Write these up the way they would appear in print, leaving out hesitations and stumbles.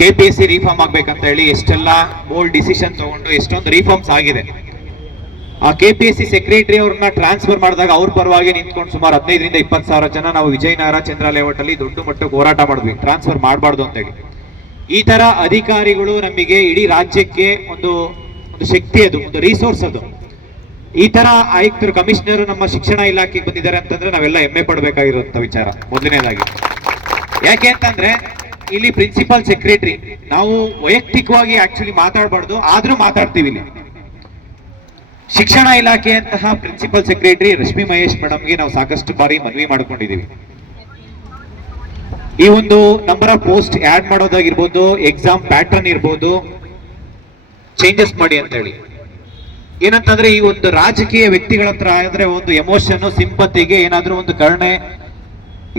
KPSC reform ಆಗ್ಬೇಕಂತ ಹೇಳಿ ಎಷ್ಟೆಲ್ಲ ಬೋಲ್ಡ್ ಡಿಸಿಷನ್ ತಗೊಂಡು ಎಷ್ಟೊಂದು ರಿಫಾರ್ಮ್ಸ್ ಆಗಿದೆ. ಆ KPSC ಸೆಕ್ರೆಟರಿ ಅವ್ರನ್ನ ಟ್ರಾನ್ಸ್ಫರ್ ಮಾಡಿದಾಗ ಅವ್ರ ಪರವಾಗಿ ನಿಂತ್ಕೊಂಡು ಸುಮಾರು 15ರಿಂದ 20 ಸಾವಿರ ಜನ ನಾವು ವಿಜಯನಗರ ಚಂದ್ರ ಲೇಔಟ್ ಅಲ್ಲಿ ದೊಡ್ಡ ಮಟ್ಟಕ್ಕೆ ಹೋರಾಟ ಮಾಡಿದ್ವಿ, ಟ್ರಾನ್ಸ್ಫರ್ ಮಾಡಬಾರ್ದು ಅಂತ ಹೇಳಿ. ಈ ತರ ಅಧಿಕಾರಿಗಳು ನಮಗೆ ಇಡೀ ರಾಜ್ಯಕ್ಕೆ ಒಂದು ಶಕ್ತಿ, ಅದು ಒಂದು ರಿಸೋರ್ಸ್. ಅದು ಈ ತರ ಆಯುಕ್ತರು, ಕಮಿಷನರ್ ನಮ್ಮ ಶಿಕ್ಷಣ ಇಲಾಖೆಗೆ ಬಂದಿದ್ದಾರೆ ಅಂತಂದ್ರೆ ನಾವೆಲ್ಲ ಹೆಮ್ಮೆ ಪಡಬೇಕಾಗಿರುವಂತ ವಿಚಾರ ಮೊದಲನೇದಾಗಿ. ಯಾಕೆ ಅಂತಂದ್ರೆ ಇಲ್ಲಿ ಪ್ರಿನ್ಸಿಪಲ್ ಸೆಕ್ರೆಟರಿ, ನಾವು ವೈಯಕ್ತಿಕವಾಗಿ ಆಕ್ಚುಲಿ ಮಾತಾಡಬಾರ್ದು, ಆದ್ರೂ ಮಾತಾಡ್ತೀವಿ. ಇಲ್ಲಿ ಶಿಕ್ಷಣ ಇಲಾಖೆಯಂತಹ ಪ್ರಿನ್ಸಿಪಲ್ ಸೆಕ್ರೆಟರಿ ರಶ್ಮಿ ಮಹೇಶ್ ಮೇಡಮ್ಗೆ ನಾವು ಸಾಕಷ್ಟು ಬಾರಿ ಮನವಿ ಮಾಡ್ಕೊಂಡಿದ್ದೀವಿ. ಈ ಒಂದು ನಂಬರ್ ಆಫ್ ಪೋಸ್ಟ್ ಆಡ್ ಮಾಡೋದಾಗಿರ್ಬೋದು, ಎಕ್ಸಾಮ್ ಪ್ಯಾಟರ್ನ್ ಇರ್ಬೋದು, ಚೇಂಜಸ್ ಮಾಡಿ ಅಂತ ಹೇಳಿ. ಏನಂತಂದ್ರೆ ಈ ಒಂದು ರಾಜಕೀಯ ವ್ಯಕ್ತಿಗಳ ಹತ್ರ ಅಂದ್ರೆ ಒಂದು ಎಮೋಷನ್, ಸಿಂಪತಿಗೆ ಏನಾದ್ರೂ ಒಂದು ಕರುಣೆ,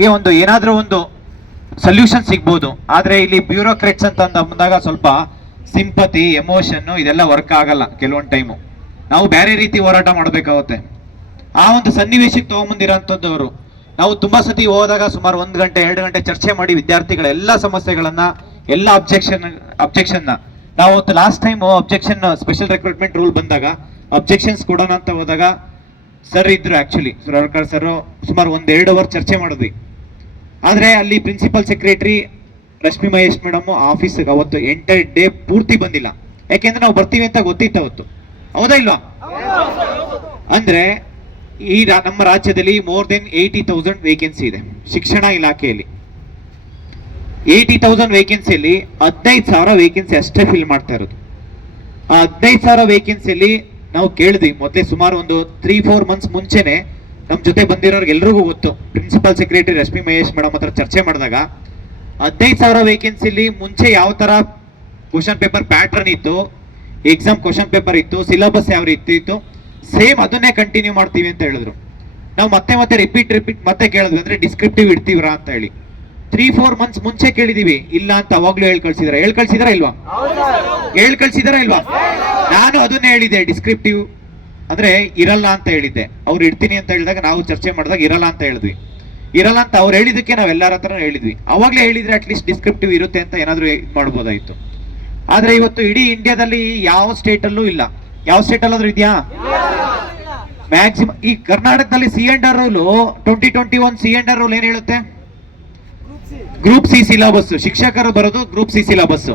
ಈ ಒಂದು ಏನಾದ್ರೂ ಒಂದು ಸೊಲ್ಯೂಷನ್ ಸಿಗ್ಬೋದು. ಆದ್ರೆ ಇಲ್ಲಿ ಬ್ಯೂರೋಕ್ರೇಟ್ಸ್ ಅಂತ ಬಂದಾಗ ಸ್ವಲ್ಪ ಸಿಂಪತಿ, ಎಮೋಷನ್ ಇದೆಲ್ಲ ವರ್ಕ್ ಆಗಲ್ಲ ಕೆಲವೊಂದು ಟೈಮು. ನಾವು ಬೇರೆ ರೀತಿ ಹೋರಾಟ ಮಾಡಬೇಕಾಗುತ್ತೆ. ಆ ಒಂದು ಸನ್ನಿವೇಶಕ್ಕೆ ತಗೊಂಬಂದಿರೋಂಥದ್ದವರು. ನಾವು ತುಂಬಾ ಸತಿ ಹೋದಾಗ ಸುಮಾರು 1 ಗಂಟೆ 2 ಗಂಟೆ ಚರ್ಚೆ ಮಾಡಿ ವಿದ್ಯಾರ್ಥಿಗಳ ಎಲ್ಲ ಸಮಸ್ಯೆಗಳನ್ನ, ಎಲ್ಲ ಅಬ್ಜೆಕ್ಷನ್ ನಾವು last time objection special recruitment rule ಬಂದಾಗ ಅಬ್ಜೆಕ್ಷನ್ಸ್ ಕೊಡೋಣ ಅಂತ ಹೋದಾಗ ಸರ್ ಇದ್ರು, ಆಕ್ಚುಲಿ ಸುರಳ್ಕರ್ ಸರ್, ಸುಮಾರು 1-2 ಅವರ್ ಚರ್ಚೆ ಮಾಡಿದ್ವಿ. ಆದ್ರೆ ಅಲ್ಲಿ principal secretary Rashmi Mahesh madam ಆಫೀಸ್ಗೆ ಅವತ್ತು ಎಂಟೈರ್ ಡೇ ಪೂರ್ತಿ ಬಂದಿಲ್ಲ. ಯಾಕೆಂದ್ರೆ ನಾವು ಬರ್ತೀವಿ ಅಂತ ಗೊತ್ತಿತ್ತು ಅವತ್ತು, ಹೌದಾ ಇಲ್ವಾ? ಅಂದ್ರೆ ಈ ನಮ್ಮ ರಾಜ್ಯದಲ್ಲಿ ಮೋರ್ ದೆನ್ 80,000 ವೇಕೆನ್ಸಿ ಇದೆ ಶಿಕ್ಷಣ ಇಲಾಖೆಯಲ್ಲಿ. 80,000 ವೇಕೆನ್ಸಿಯಲ್ಲಿ 15,000 ವೇಕೆನ್ಸಿ ಅಷ್ಟೇ ಫಿಲ್ ಮಾಡ್ತಾ ಇರೋದು. ಆ 15,000 ವೇಕೆನ್ಸಿಯಲ್ಲಿ ನಾವು ಕೇಳಿದ್ವಿ ಮೊದಲೇ, ಸುಮಾರು ಒಂದು 3-4 ಮಂತ್ಸ್ ಮುಂಚೆನೆ ನಮ್ಮ ಜೊತೆ ಬಂದಿರೋರ್ಗೆ ಎಲ್ರಿಗೂ ಗೊತ್ತು. Principal secretary Rashmi Mahesh madam ಹತ್ರ ಚರ್ಚೆ ಮಾಡಿದಾಗ 15,000 ವೇಕೆನ್ಸಿಲಿ ಮುಂಚೆ ಯಾವ ತರ ಕ್ವಶನ್ ಪೇಪರ್ ಪ್ಯಾಟರ್ನ್ ಇತ್ತು, ಎಕ್ಸಾಮ್ ಕ್ವಶನ್ ಪೇಪರ್ ಇತ್ತು, ಸಿಲೆಬಸ್ ಯಾವ ರೀತಿ ಇತ್ತು, ಸೇಮ್ ಅದನ್ನೇ ಕಂಟಿನ್ಯೂ ಮಾಡ್ತೀವಿ ಅಂತ ಹೇಳಿದ್ರು. ನಾವು ಮತ್ತೆ ರಿಪೀಟ್ ಮತ್ತೆ ಕೇಳಿದ್ವಿ, ಅಂದ್ರೆ ಡಿಸ್ಕ್ರಿಪ್ಟಿವ್ ಇಡ್ತೀವ್ರಾ ಅಂತ ಹೇಳಿ. 3-4 ಮಂತ್ಸ್ ಮುಂಚೆ ಕೇಳಿದೀವಿ, ಇಲ್ಲ ಅಂತ ಅವಾಗ್ಲೂ ಹೇಳ್ ಕಳ್ಸಿದಾರ ಇಲ್ವಾ? ನಾನು ಅದನ್ನೇ ಹೇಳಿದೆ, ಡಿಸ್ಕ್ರಿಪ್ಟಿವ್ ಅಂದ್ರೆ ಇರಲ್ಲ ಅಂತ ಹೇಳಿದ್ದೆ. ಅವ್ರು ಇಡ್ತೀನಿ ಅಂತ ಹೇಳಿದಾಗ ನಾವು ಚರ್ಚೆ ಮಾಡಿದಾಗ ಇರಲ್ಲ ಅಂತ ಹೇಳಿದ್ವಿ. ಇರಲ್ಲ ಅಂತ ಅವ್ರು ಹೇಳಿದಕ್ಕೆ ನಾವೆಲ್ಲರ ಹತ್ರ ಹೇಳಿದ್ವಿ. ಅವಾಗ್ಲೇ ಹೇಳಿದ್ರೆ ಅಟ್ಲೀಸ್ಟ್ ಡಿಸ್ಕ್ರಿಪ್ಟಿವ್ ಇರುತ್ತೆ ಅಂತ ಏನಾದ್ರು ಮಾಡ್ಬೋದಾಯ್ತು. ಆದ್ರೆ ಇವತ್ತು ಇಡೀ ಇಂಡಿಯಾದಲ್ಲಿ ಯಾವ ಸ್ಟೇಟ್ ಅಲ್ಲೂ ಇಲ್ಲ. ಯಾವ ಸ್ಟೇಟ್ ಅಲ್ಲಾದ್ರೂ ಇದೆಯಾ? ಮ್ಯಾಕ್ಸಿಮಮ್ ಈ ಕರ್ನಾಟಕದಲ್ಲಿ C&R ರೂಲ್ 2021 C&R ರೂಲ್ ಏನ್ ಹೇಳುತ್ತೆ? ಗ್ರೂಪ್ ಸಿ ಸಿಲೆಬಸ್, ಶಿಕ್ಷಕರು ಬರೋದು ಗ್ರೂಪ್ ಸಿ ಸಿಲೆಬಸ್.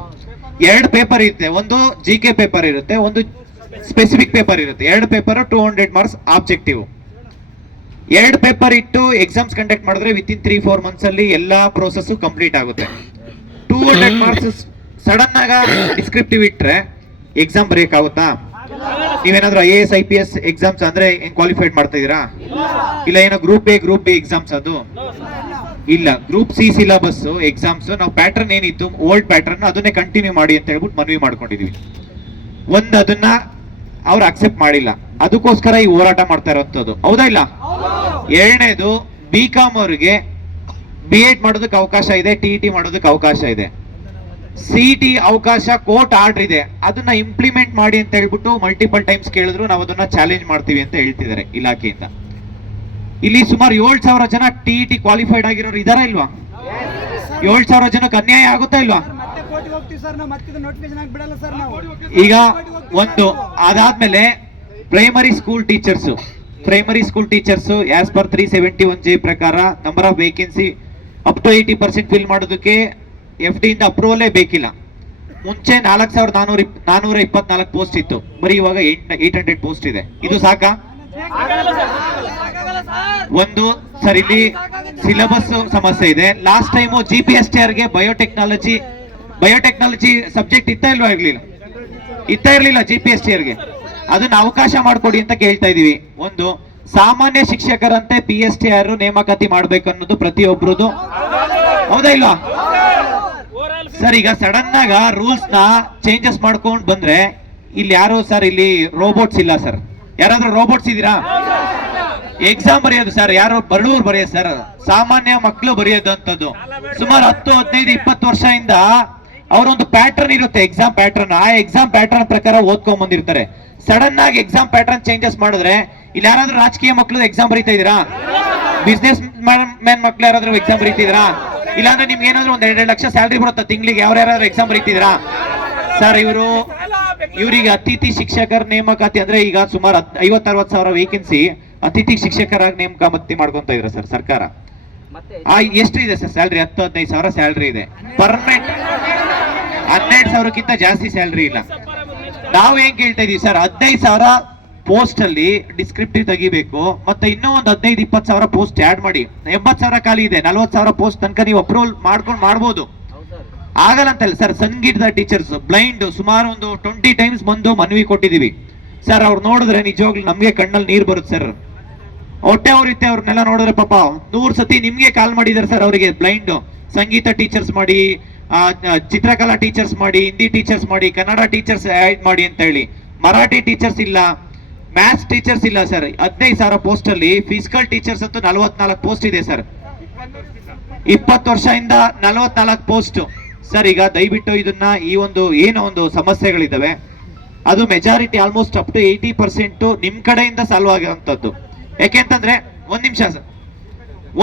2 ಪೇಪರ್ ಇರುತ್ತೆ, ಒಂದು GK ಪೇಪರ್ ಇರುತ್ತೆ, ಒಂದು ಸ್ಪೆಸಿಫಿಕ್ ಪೇಪರ್ ಇರುತ್ತೆ. 2 ಪೇಪರ್ 200 ಮಾರ್ಕ್ಸ್ ಆಬ್ಜೆಕ್ಟಿವ್. 2 ಪೇಪರ್ ಇಟ್ಟು ಎಕ್ಸಾಮ್ಸ್ ಕಂಡಕ್ಟ್ ಮಾಡಿದ್ರೆ ವಿತಿನ್ 3-4 ಮಂತ್ಸ್ ಅಲ್ಲಿ ಎಲ್ಲಾ ಪ್ರೋಸೆಸ್ ಕಂಪ್ಲೀಟ್ ಆಗುತ್ತೆ. 200 ಮಾರ್ಕ್ಸ್ ಸಡನ್ ಆಗ ಡಿಸ್ಕ್ರಿಪ್ಟಿವ್ ಇಟ್ರೆ ಎಕ್ಸಾಮ್ ಬರೆಯಕ್ಕಾಗುತ್ತಾ? ನೀವೇನಾದ್ರೂ IAS IPS ಎಕ್ಸಾಮ್ಸ್ ಅಂದ್ರೆ ಕ್ವಾಲಿಫೈಡ್ ಮಾಡ್ತಾ ಇದೀರಾ? ಇಲ್ಲ. ಏನೋ group A group B exams ಅದು ಇಲ್ಲ. ಗ್ರೂಪ್ ಸಿ ಸಿಲೆಬಸ್ ಎಕ್ಸಾಮ್ಸ್ ನಾವು ಪ್ಯಾಟರ್ನ್ ಏನಿತ್ತು ಓಲ್ಡ್ ಪ್ಯಾಟರ್ನ್ ಅದನ್ನೇ ಕಂಟಿನ್ಯೂ ಮಾಡಿ ಅಂತ ಹೇಳ್ಬಿಟ್ಟು ಮನವಿ ಮಾಡ್ಕೊಂಡಿದೀವಿ. ಅದನ್ನ ಅವ್ರು ಅಕ್ಸೆಪ್ಟ್ ಮಾಡಿಲ್ಲ, ಅದಕ್ಕೋಸ್ಕರ ಈ ಹೋರಾಟ ಮಾಡ್ತಾ ಇರೋಂಥದ್ದು, ಹೌದಾ ಇಲ್ಲ? 2ನೇದು BCom ಅವ್ರಿಗೆ B.Ed ಮಾಡೋದಕ್ಕೆ ಅವಕಾಶ ಇದೆ, TET ಮಾಡೋದಕ್ಕೆ ಅವಕಾಶ ಇದೆ. CET ಅವಕಾಶ ಕೋರ್ಟ್ ಆರ್ಡರ್ ಇದೆ, ಅದನ್ನ ಇಂಪ್ಲಿಮೆಂಟ್ ಮಾಡಿ ಅಂತ ಹೇಳ್ಬಿಟ್ಟು ಮಲ್ಟಿಪಲ್ ಟೈಮ್ಸ್ ಕೇಳಿದ್ರು ನಾವು ಅದನ್ನ ಚಾಲೆಂಜ್ ಮಾಡ್ತೀವಿ ಅಂತ ಹೇಳ್ತಿದ್ದಾರೆ ಇಲಾಖೆಯಿಂದ. ಇಲ್ಲಿ ಸುಮಾರು 7,000 ಜನ TET ಕ್ವಾಲಿಫೈಡ್ ಆಗಿರೋರು ಇದಾರಾ ಇಲ್ವಾ? 7,000 ಜನಕ್ಕೆ ಅನ್ಯಾಯ ಆಗುತ್ತಾ ಇಲ್ವಾ? ಈಗ ಅದಾದ್ಮೇಲೆ primary school teachers as per 371J ಪ್ರಕಾರ number of vacancy up to 80% fill ಮಾಡೋದಕ್ಕೆ FD ಇಂದ ಅಪ್ರೂವಲೇ ಬೇಕಿಲ್ಲ. ಮುಂಚೆ 4,424 ಪೋಸ್ಟ್ ಇತ್ತು, ಬರೀ ಇವಾಗ 800 ಪೋಸ್ಟ್ ಇದೆ. ಇದು ಸಾಕಾ? ಸರ್ ಇಲ್ಲಿ ಸಿಲೆಬಸ್ ಸಮಸ್ಯೆ ಇದೆ. ಲಾಸ್ಟ್ ಟೈಮು GPSTR ಗೆ ಬಯೋಟೆಕ್ನಾಲಜಿ ಸಬ್ಜೆಕ್ಟ್ ಇರ್ಲಿಲ್ಲ GPSTR ಗೆ. ಅದನ್ನ ಅವಕಾಶ ಮಾಡ್ಕೊಡಿ ಅಂತ ಕೇಳ್ತಾ ಇದೀವಿ. ಸಾಮಾನ್ಯ ಶಿಕ್ಷಕರಂತೆ PSTR ನೇಮಕಾತಿ ಮಾಡ್ಬೇಕು ಅನ್ನೋದು ಪ್ರತಿಯೊಬ್ಬರದು, ಹೌದಾ ಇಲ್ವಾ? ಸರ್ ಈಗ ಸಡನ್ ಆಗ ರೂಲ್ಸ್ ನ ಚೇಂಜಸ್ ಮಾಡ್ಕೊಂಡು ಬಂದ್ರೆ ಇಲ್ಲಿ ಯಾರು ಸರ್, ಇಲ್ಲಿ ರೋಬೋಟ್ಸ್ ಇಲ್ಲ ಸರ್. ಯಾರಾದ್ರೂ ರೋಬೋಟ್ಸ್ ಇದೀರಾ? ಎಕ್ಸಾಮ್ ಬರೆಯೋದು ಸರ್ ಯಾರು ಬಡವರು ಬರೆಯೋದು ಸರ್, ಸಾಮಾನ್ಯ ಮಕ್ಕಳು ಬರೆಯೋದು ಅಂತದ್ದು. ಸುಮಾರು 10, 15, 20 ವರ್ಷದಿಂದ ಅವರೊಂದು ಪ್ಯಾಟರ್ನ್ ಇರುತ್ತೆ, ಎಕ್ಸಾಮ್ ಪ್ಯಾಟರ್ನ್. ಆ ಎಕ್ಸಾಮ್ ಪ್ಯಾಟರ್ನ್ ಪ್ರಕಾರ ಓದ್ಕೊಂಡ್ ಬಂದಿರ್ತಾರೆ. ಸಡನ್ ಆಗಿ ಎಕ್ಸಾಮ್ ಪ್ಯಾಟರ್ನ್ ಚೇಂಜಸ್ ಮಾಡಿದ್ರೆ ಇಲ್ಲಿ ಯಾರಾದ್ರೂ ರಾಜಕೀಯ ಮಕ್ಕಳು ಎಕ್ಸಾಮ್ ಬರೀತಾ ಇದೀರಾ? ಬಿಸ್ನೆಸ್ ಮ್ಯಾನ್ ಮಕ್ಕಳು ಯಾರಾದ್ರೂ ಎಕ್ಸಾಮ್ ಬರೀತಿದ್ದೀರಾ? ಇಲ್ಲಾಂದ್ರೆ ನಿಮ್ಗೆ ಏನಾದ್ರು ಒಂದ್ 2 ಲಕ್ಷ ಸ್ಯಾಲ್ರಿ ಬರುತ್ತೆ ತಿಂಗಳಿಗೆ. ಯಾರ್ಯಾರು ಎಕ್ಸಾಮ್ ಬರೀತಿದ್ದೀರಾ ಸರ್? ಇವರಿಗೆ ಅತಿಥಿ ಶಿಕ್ಷಕರ ನೇಮಕಾತಿ ಅಂದ್ರೆ ಈಗ ಸುಮಾರು 50-60 ಸಾವಿರ ವೇಕೆನ್ಸಿ ಅತಿಥಿ ಶಿಕ್ಷಕರಾಗಿ ನೇಮಕಾತಿ ಮಾಡ್ಕೊಂತ ಇದ್ರ ಸರ್ ಸರ್ಕಾರ. ಎಷ್ಟು ಇದೆ ಸರ್ ಸ್ಯಾಲ್ರಿ? 10-15 ಸಾವಿರ ಸ್ಯಾಲ್ರಿ ಇದೆ ಪರ್ಮನೆಂಟ್. 12 ಸಾವಿರಕ್ಕಿಂತ ಜಾಸ್ತಿ ಸ್ಯಾಲ್ರಿ ಇಲ್ಲ. ನಾವು ಏನ್ ಕೇಳ್ತಾ ಇದೀವಿ ಸರ್, 15 ಸಾವಿರ ಪೋಸ್ಟ್ ಅಲ್ಲಿ ಡಿಸ್ಕ್ರಿಪ್ಟಿವ್ ತೆಗಿಬೇಕು, ಮತ್ತೆ ಇನ್ನೂ ಒಂದು 15-20 ಸಾವಿರ ಪೋಸ್ಟ್ ಆಡ್ ಮಾಡಿ. 80 ಸಾವಿರ ಖಾಲಿ ಇದೆ, 40 ಸಾವಿರ ಪೋಸ್ಟ್ ತನಕ ನೀವು ಅಪ್ರೂವಲ್ ಮಾಡ್ಬೋದು. ಆಗಲ್ಲ ಅಂತಲ್ಲ ಸರ್. ಸಂಗೀತದ ಟೀಚರ್ಸ್ ಬ್ಲೈಂಡ್ ಸುಮಾರು ಒಂದು 20 ಟೈಮ್ಸ್ ಬಂದು ಮನವಿ ಕೊಟ್ಟಿದೀವಿ ಸರ್. ಅವ್ರು ನೋಡಿದ್ರೆ ನಿಜವಾಗ್ಲೂ ನಮ್ಗೆ ಕಣ್ಣಲ್ಲಿ ನೀರು ಬರುತ್ತೆ ಸರ್. ಹೊಟ್ಟೆ ಅವ್ರಿತ್ತೆ ಅವ್ರನ್ನೆಲ್ಲ ನೋಡಿದ್ರೆ ಪಾಪ 100 ಸತಿ ನಿಮ್ಗೆ ಕಾಲ್ ಮಾಡಿದಾರೆ ಸರ್. ಅವರಿಗೆ ಬ್ಲೈಂಡ್ ಸಂಗೀತ ಟೀಚರ್ಸ್ ಮಾಡಿ, ಚಿತ್ರಕಲಾ ಟೀಚರ್ಸ್ ಮಾಡಿ, ಹಿಂದಿ ಟೀಚರ್ಸ್ ಮಾಡಿ, ಕನ್ನಡ ಟೀಚರ್ಸ್ ಆಡ್ ಮಾಡಿ ಅಂತ ಹೇಳಿ. ಮರಾಠಿ ಟೀಚರ್ಸ್ ಇಲ್ಲ, ಮ್ಯಾಥ್ಸ್ ಟೀಚರ್ಸ್ ಇಲ್ಲ ಸರ್. 15 ಸಾವಿರ ಪೋಸ್ಟ್ ಅಲ್ಲಿ ಫಿಸಿಕಲ್ ಟೀಚರ್ಸ್ ಅಂತೂ 44 ಪೋಸ್ಟ್ ಇದೆ ಸರ್. 20 ವರ್ಷದಿಂದ 44 ಪೋಸ್ಟ್ ಸರ್. ಈಗ ದಯವಿಟ್ಟು ಇದನ್ನ ಈ ಒಂದು ಏನೋ ಒಂದು ಸಮಸ್ಯೆಗಳಿದಾವೆ, ಅದು ಮೆಜಾರಿಟಿ ಆಲ್ಮೋಸ್ಟ್ ಅಪ್ ಟು 80% ನಿಮ್ ಕಡೆಯಿಂದ ಸಾಲ್ವ್ ಆಗುವಂತದ್ದು. ಯಾಕೆಂತಂದ್ರೆ ಒಂದ್ ನಿಮಿಷ ಸರ್,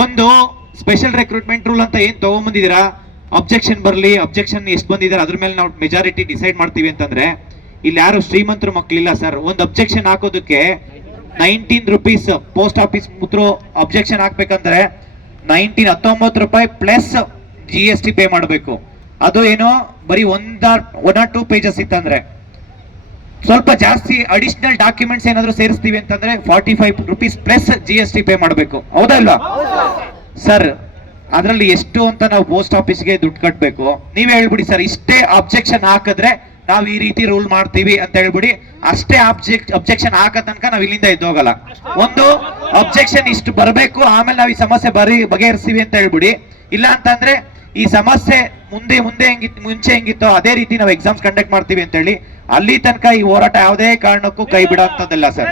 ಒಂದು ಸ್ಪೆಷಲ್ ರೆಕ್ರೂಟ್ಮೆಂಟ್ ರೂಲ್ ಅಂತ ಏನ್ ತಗೊಂಡ್ಬಂದಿದ್ದೀರಾ, ಅಬ್ಜೆಕ್ಷನ್ ಬರ್ಲಿ, ಅಬ್ಜೆಕ್ಷನ್ ಎಷ್ಟು ಬಂದಿದ್ದಾರೆ ಅದ್ರ ಮೇಲೆ ನಾವು ಮೆಜಾರಿಟಿ ಡಿಸೈಡ್ ಮಾಡ್ತೀವಿ ಅಂತಂದ್ರೆ, ಇಲ್ಲಿ ಯಾರು ಶ್ರೀಮಂತರು ಮಕ್ಕಳಿಲ್ಲ ಸರ್. ಒಂದು ಅಬ್ಜೆಕ್ಷನ್ ಹಾಕೋದಕ್ಕೆ 19 ರೂಪೀಸ್ ಪೋಸ್ಟ್ ಆಫೀಸ್ ಮುತ್ರು ಅಬ್ಜೆಕ್ಷನ್ ಹಾಕ್ಬೇಕಂದ್ರೆ 19 ರೂಪಾಯಿ ಪ್ಲಸ್ GST ಪೇ ಮಾಡಬೇಕು. ಅದು ಏನೋ ಬರೀ 1 or 2 ಪೇಜಸ್ ಇತ್ತಂದ್ರೆ, ಸ್ವಲ್ಪ ಜಾಸ್ತಿ ಅಡಿಷನಲ್ ಡಾಕ್ಯುಮೆಂಟ್ಸ್ ಏನಾದ್ರು ಸೇರಿಸ್ತೀವಿ ಅಂತಂದ್ರೆ 45 ರೂಪೀಸ್ ಪ್ಲಸ್ GST ಪೇ ಮಾಡಬೇಕು. ಹೌದಾ ಇಲ್ವಾ ಸರ್? ಅದ್ರಲ್ಲಿ ಎಷ್ಟು ಅಂತ ನಾವು ಪೋಸ್ಟ್ ಆಫೀಸ್ಗೆ ದುಡ್ಡು ಕಟ್ಟಬೇಕು. ನೀವೇ ಹೇಳ್ಬಿಡಿ ಸರ್, ಇಷ್ಟೇ ಅಬ್ಜೆಕ್ಷನ್ ಹಾಕಿದ್ರೆ ನಾವು ಈ ರೀತಿ ರೂಲ್ ಮಾಡ್ತೀವಿ ಅಂತ ಹೇಳ್ಬಿಡಿ. ಅಷ್ಟೇ ಅಬ್ಜೆಕ್ಷನ್ ಹಾಕೋ ತನಕ ನಾವ್ ಇಲ್ಲಿಂದ ಎದ್ದೋಗಲ್ಲ. ಒಂದು ಅಬ್ಜೆಕ್ಷನ್ ಇಷ್ಟು ಬರಬೇಕು, ಆಮೇಲೆ ನಾವು ಈ ಸಮಸ್ಯೆ ಬಗೆಹರಿಸ್ತೀವಿ ಅಂತ ಹೇಳ್ಬಿಡಿ. ಇಲ್ಲ ಅಂತಂದ್ರೆ ಈ ಸಮಸ್ಯೆ ಮುಂಚೆ ಹೆಂಗಿತ್ತೋ ಅದೇ ರೀತಿ ನಾವು ಎಕ್ಸಾಮ್ಸ್ ಕಂಡಕ್ಟ್ ಮಾಡ್ತೀವಿ ಅಂತ ಹೇಳಿ. ಅಲ್ಲಿ ತನಕ ಈ ಹೋರಾಟ ಯಾವುದೇ ಕಾರಣಕ್ಕೂ ಕೈ ಬಿಡೋಂಥದ್ದಲ್ಲ ಸರ್.